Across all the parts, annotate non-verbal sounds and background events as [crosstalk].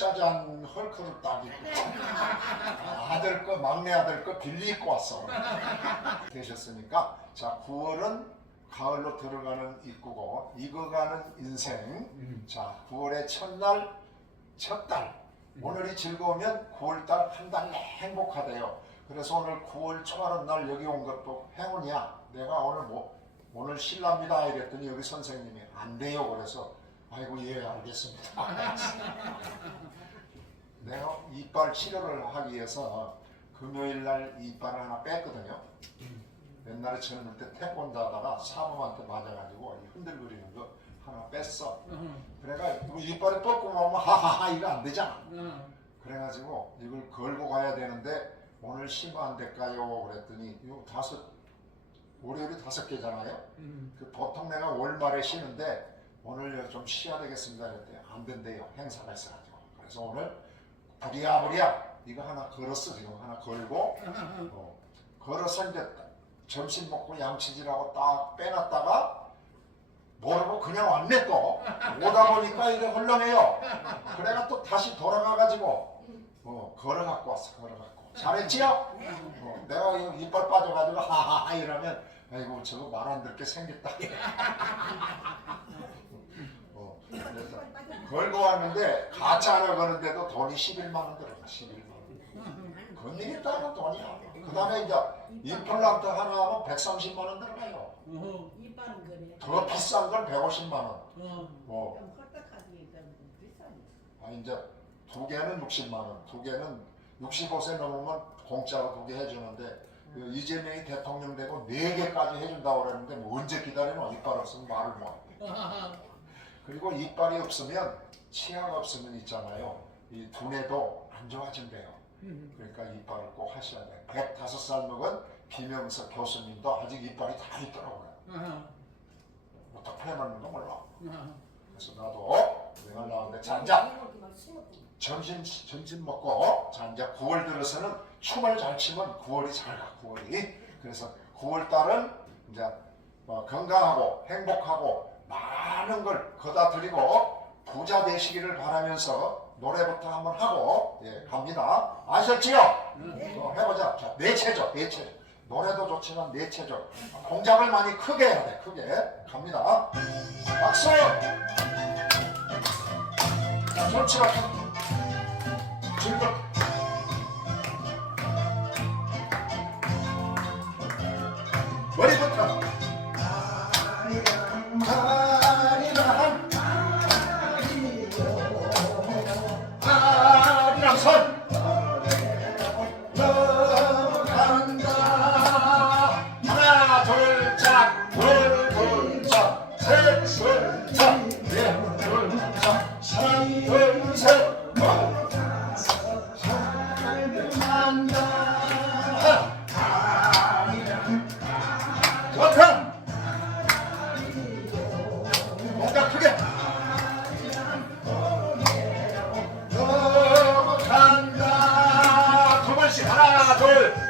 짜잔 헐크를 딱 입고. 아들 거 막내 아들 거 빌리 입고 왔어. 되셨으니까 자 9월은 가을로 들어가는 입구고 익어가는 인생. 음. 자 9월의 첫날 첫달. 오늘이 즐거우면 9월달 한 달 행복하대요. 그래서 오늘 9월 초하는 날 여기 온 것도 행운이야. 내가 오늘 뭐 오늘 신랍니다. 이랬더니 여기 선생님이 안 돼요. 그래서 아이고 예 알겠습니다 [laughs] 내가 이빨 치료를 하기 위해서 금요일 날 이빨을 하나 뺐거든요. 옛날에 젊을 때 태권도 하다가 사범한테 맞아가지고 이 흔들거리는 거 하나 뺐어. 어, 그래가 이빨이 뻗고 나오면 하하하 이거 안 되잖아. 어, 그래가지고 이걸 걸고 가야 되는데 오늘 심어 안 될까요? 그랬더니 이거 다섯 월요일이 다섯 개잖아요. 음. 그 보통 내가 월말에 쉬는데 오늘 좀 쉬어야 되겠습니다. 그랬더니 안 된대요. 행사가 있어가지고. 그래서 오늘 부랴부랴 이거 하나 걸었어 지금 하나 걸고 [laughs] 어, 걸어서 이제 점심 먹고 양치질하고 딱 빼놨다가 모르고 그냥 왔네 또 오다 보니까 이게 헐렁해요. 그래가 또 다시 돌아가가지고 어, 걸어갖고 왔어 걸어갖고 잘했지요? 어, 내가 이거 이빨 빠져가지고 [laughs] 하하하 이러면 아이고 저거 말 안 듣게 생겼다. [laughs] 걸고 왔는데 하나 거는데도 돈이 11만 원 들어가 11만 원. 건드기 따는 돈이야. 그 다음에 이제 임플란트 하나 하면 130만 원 들어가요. 어, 이빨은 그래. 더 비싼 건 150만 원. 어, 뭐, 비싸니. 아, 이제 두 개는 60만 원, 두 개는 65세 넘으면 공짜로 두 개 해주는데 그 이재명이 대통령 되고 네 개까지 해준다고 그랬는데 뭐 언제 기다리노 이빨 없으면 말을 못. 아, [laughs] 그리고 이빨이 없으면 치아가 없으면 있잖아요. 이 두뇌도 안 좋아진대요. 음. 그러니까 이빨을 꼭 하셔야 돼요. 105살 먹은 김영석 교수님도 아직 이빨이 다 있더라고요. 아, 어떻게 해놨는가 몰라. 아, 그래서 나도 여행을 나왔는데 자 이제 이렇게만 심었고. 점심 점심 먹고 자 이제 9월 들어서는 춤을 잘 추면 9월이 잘 가. 9월이 그래서 9월 달은 이제 뭐 건강하고 행복하고 많은 걸 거다 드리고 부자 되시기를 바라면서 노래부터 한번 하고 예 갑니다. 아셨지요? 네. 어, 해보자. 자, 내체죠, 내체. 노래도 좋지만 내체죠. 동작을 많이 크게 해야 돼, 크게. 갑니다. 박수! 자, 손치고. 즐겁. 머리부터. 하나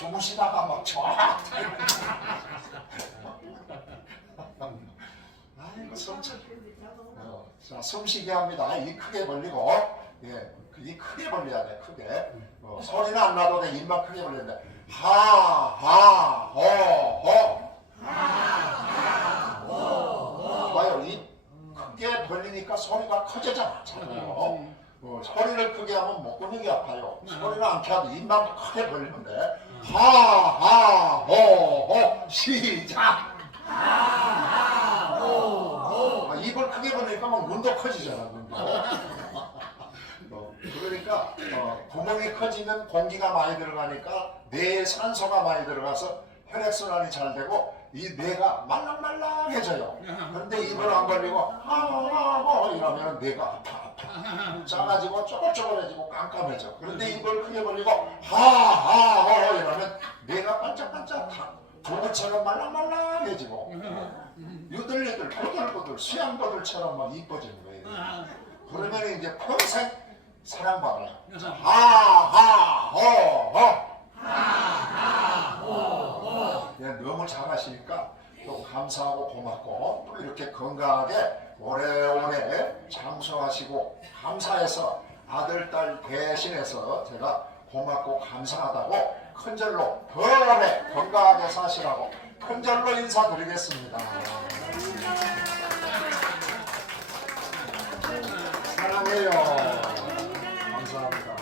주무시다가 막 쫙. 아이고 숨차. 어, 자 숨쉬게 합니다. 이 크게 벌리고 예, 이 크게 벌려야 돼. 크게. 어, 소리는 안 나도 돼. 입만 크게 벌려야 돼. 하 하 호호. 봐요 이 크게 벌리니까 소리가 커지잖아. 자꾸. 어, 소리를 크게 하면 목구멍이 아파요. 소리를 않게 하고 입만 크게 벌리면 돼. 하하 호호 시작. 아, 입을 크게 벌리니까 막 눈도 커지잖아. 눈도. 어, 그러니까 어, 구멍이 커지면 공기가 많이 들어가니까 뇌에 산소가 많이 들어가서 혈액순환이 잘 되고 이 뇌가 말랑말랑해져요. 그런데 입을 안 벌리고 하하하 이러면 뇌가 아파 작아지고 쪼글쪼글해지고 깜깜해져. 그런데 입을 크게 벌리고 하하하 이러면 뇌가 반짝반짝 도들처럼 말랑말랑해지고 유들유들 꼬들꼬들 수양거들처럼 막 이뻐지는 거예요. 그러면 이제 평생 사랑받아요. 하하호호 예, 너무 잘하시니까 또 감사하고 고맙고 또 이렇게 건강하게 오래오래 장수하시고 감사해서 아들 딸 대신해서 제가 고맙고 감사하다고 큰절로 더 오래 건강하게 사시라고 큰절로 인사드리겠습니다. 사랑해요. 감사합니다.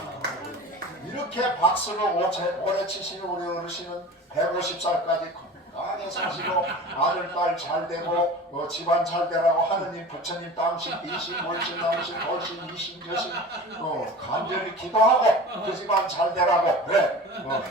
이렇게 박수를 오래, 치시는 우리 어르신은 150살까지 건강하게 사시고 아들, 딸 잘 되고 어, 집안 잘 되라고 하느님, 부처님, 땅신, 이신, 월신, 남신, 돌신, 이신, 여신 어, 간절히 기도하고 그 집안 잘 되라고 그래. 어.